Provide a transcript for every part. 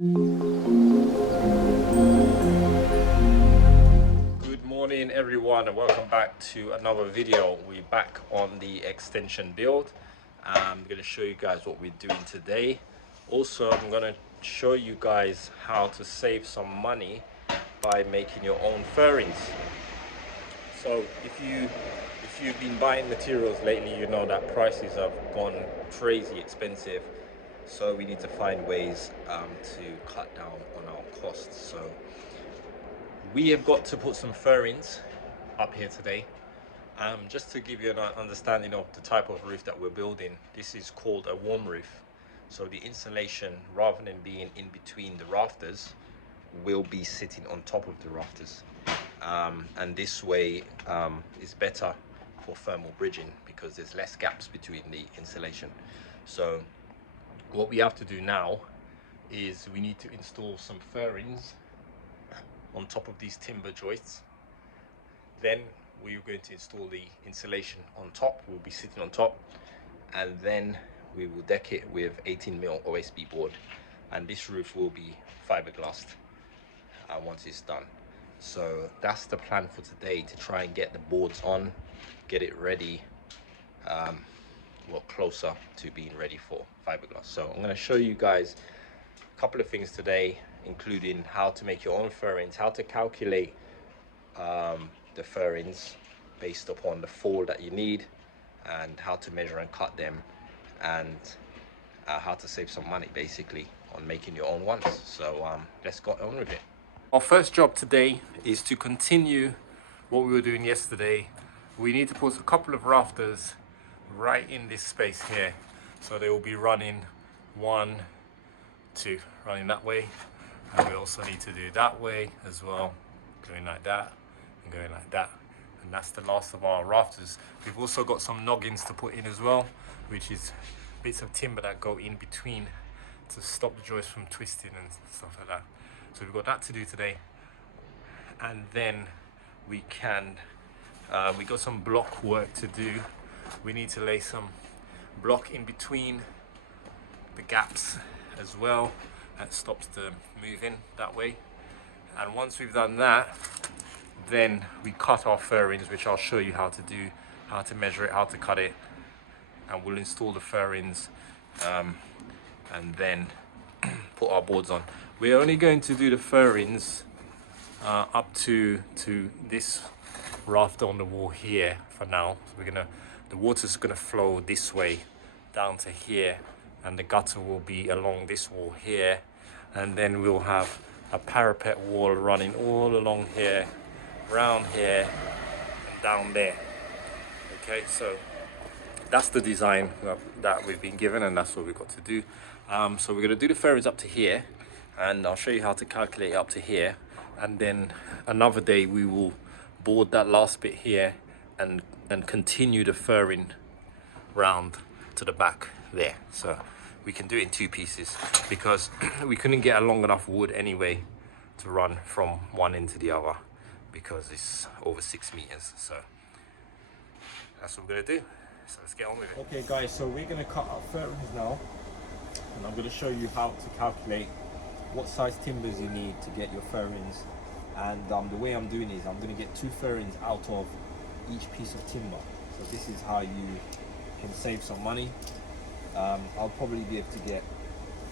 Good morning everyone, and welcome back to another video. We're back on the extension build. I'm going to show you guys what we're doing today. Also, I'm going to show you guys how to save some money by making your own furrings. So if you've been buying materials lately, you know that prices have gone crazy expensive. So we need to find ways to cut down on our costs. So we have got to put some furrings up here today. Just to give you an understanding of the type of roof that we're building, this is called a warm roof. So the insulation, rather than being in between the rafters, will be sitting on top of the rafters. And this way is better for thermal bridging because there's less gaps between the insulation. So what we have to do now is we need to install some furrings on top of these timber joists. Then we're going to install the insulation on top. We'll be sitting on top, and then we will deck it with 18mm OSB board, and this roof will be fiberglassed once it's done. So that's the plan for today, to try and get the boards on, get it ready, well, closer to being ready for fiberglass. So I'm going to show you guys a couple of things today, including how to make your own furrings, how to calculate the furrings based upon the fall that you need, and how to measure and cut them, and how to save some money basically on making your own ones. So let's get on with it. Our first job today is to continue what we were doing yesterday. We need to put a couple of rafters right in this space here, so they will be running running that way, and we also need to do that way as well, going like that and going like that. And that's the last of our rafters. We've also got some noggins to put in as well, which is bits of timber that go in between to stop the joist from twisting and stuff like that. So we've got that to do today, and then we got some block work to do. We need to lay some block in between the gaps as well. That stops the moving that way. And once we've done that, then we cut our furrings, which I'll show you how to do, how to measure it, how to cut it, and we'll install the furrings and then put our boards on. We're only going to do the furrings up to this rafter on the wall here for now. So the water's gonna flow this way down to here, and the gutter will be along this wall here, and then we'll have a parapet wall running all along here, around here, and down there. Okay, so that's the design that we've been given, and that's what we've got to do. So we're going to do the furrings up to here, and I'll show you how to calculate up to here, and then another day we will board that last bit here and continue the furring round to the back there. So we can do it in two pieces because we couldn't get a long enough wood anyway to run from one end to the other because it's over 6 meters. So that's what we're gonna do. So let's get on with it. Okay guys, so we're gonna cut our furrings now, and I'm gonna show you how to calculate what size timbers you need to get your furrings. And the way I'm doing is I'm gonna get 2 furrings out of each piece of timber. So this is how you can save some money. I'll probably be able to get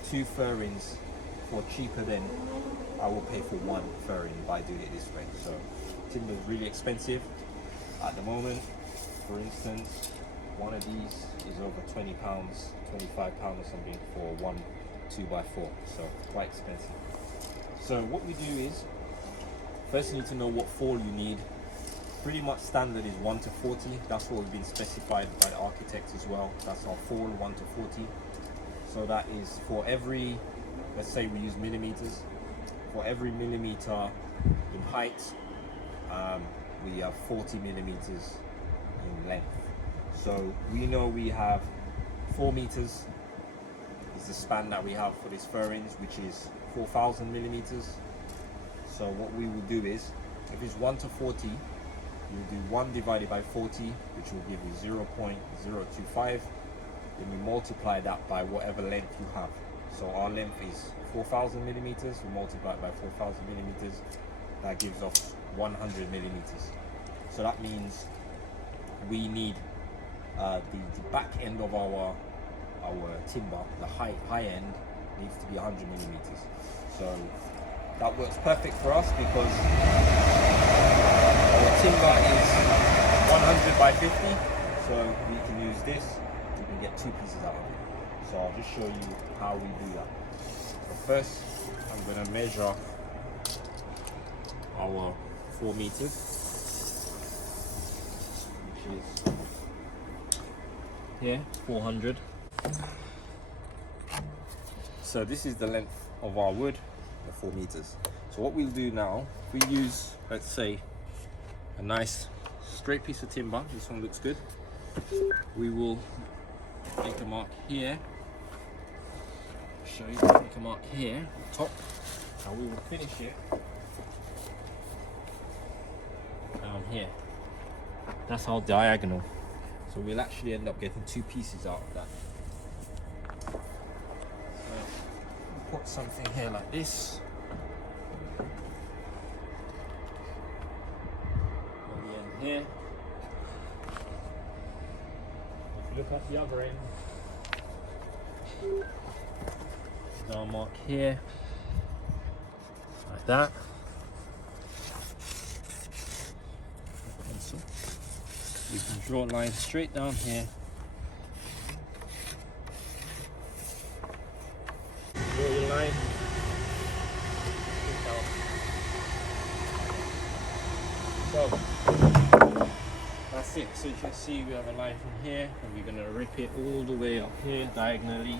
2 furrings for cheaper than I will pay for 1 furring by doing it this way. So timber is really expensive at the moment. For instance, one of these is over £20, £25 or something for one 2x4, so quite expensive. So what we do is, first you need to know what fall you need. Pretty much standard is 1 to 40. That's what we've been specified by the architects as well. That's our fall, 1 to 40. So that is for every, let's say we use millimeters, for every millimeter in height, we have 40 millimeters in length. So we know we have 4 meters is the span that we have for this furrings, which is 4,000 millimeters. So what we will do is, if it's 1 to 40, you'll do 1 divided by 40, which will give you 0.025. Then you multiply that by whatever length you have. So our length is 4,000 millimeters. We multiply it by 4,000 millimeters. That gives us 100 millimeters. So that means we need the back end of our timber, the high end, needs to be 100 millimeters. So that works perfect for us because our timber is 100 by 50. So we can use this. We can get 2 pieces out of it. So I'll just show you how we do that. So first, I'm going to measure our 4 meters, which is here 400. So this is the length of our wood, the 4 meters. So what we'll do now, if we use, let's say, a nice straight piece of timber, this one looks good, we will make a mark here. Show you, make a mark here at the top, and we will finish it down here. That's our diagonal. So we'll actually end up getting 2 pieces out of that. So we'll put something here like this. At the end here. If you look at the other end, there's our mark here, like that. Pencil. You can draw a line straight down here. Draw your line. So that's it. So you can see we have a line from here, and we're going to rip it all the way up here diagonally.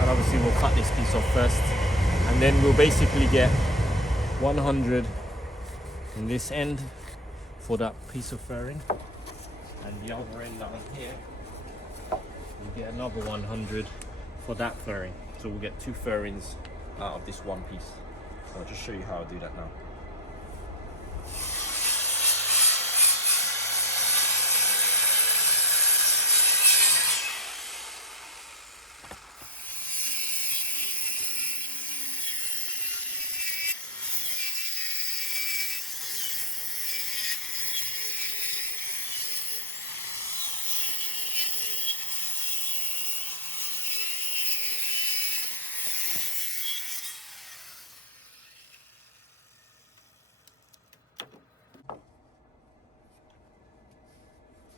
And obviously we'll cut this piece off first, and then we'll basically get 100 in this end for that piece of furring, and the other end down here we'll get another 100 for that furring. So we'll get 2 furrings out of this one piece. So I'll just show you how I do that now.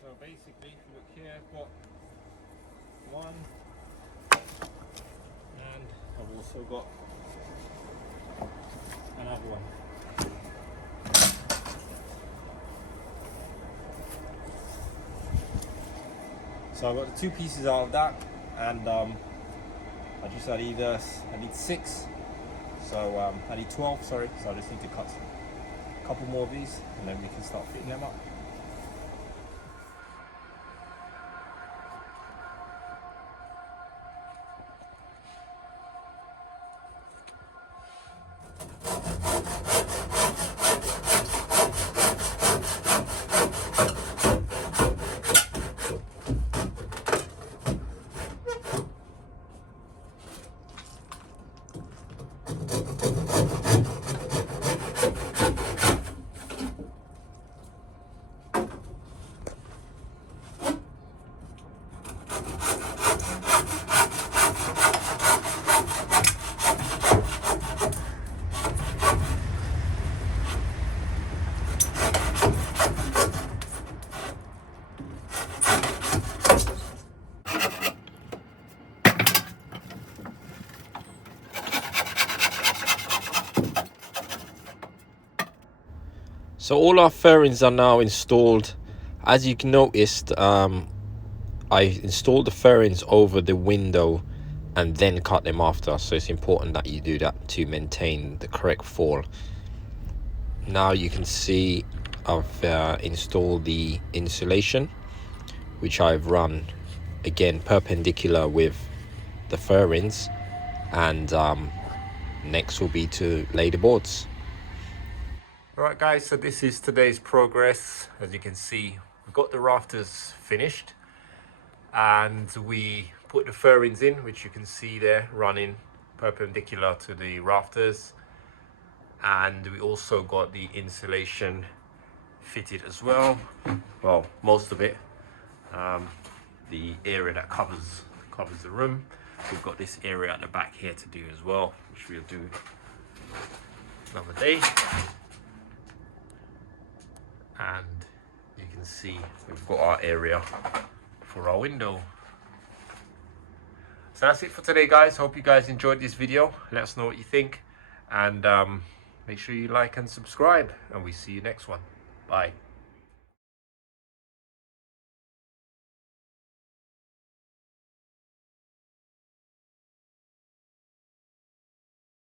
So basically, if you look here, I've got 1, and I've also got another one. So I've got the 2 pieces out of that, and I need 6. So I need 12, sorry. So I just need to cut a couple more of these, and then we can start fitting them up. So all our furrings are now installed. As you can notice, I installed the furrings over the window and then cut them after. So it's important that you do that to maintain the correct fall. Now you can see I've installed the insulation, which I've run again perpendicular with the furrings, and next will be to lay the boards. Alright guys, so this is today's progress. As you can see, we got the rafters finished, and we put the furrings in, which you can see there running perpendicular to the rafters, and we also got the insulation fitted as well. Well, most of it. The area that covers the room. We've got this area at the back here to do as well, which we'll do another day. And you can see we've got our area for our window. So that's it for today, guys. Hope you guys enjoyed this video. Let us know what you think, and make sure you like and subscribe, and we see you next one. Bye.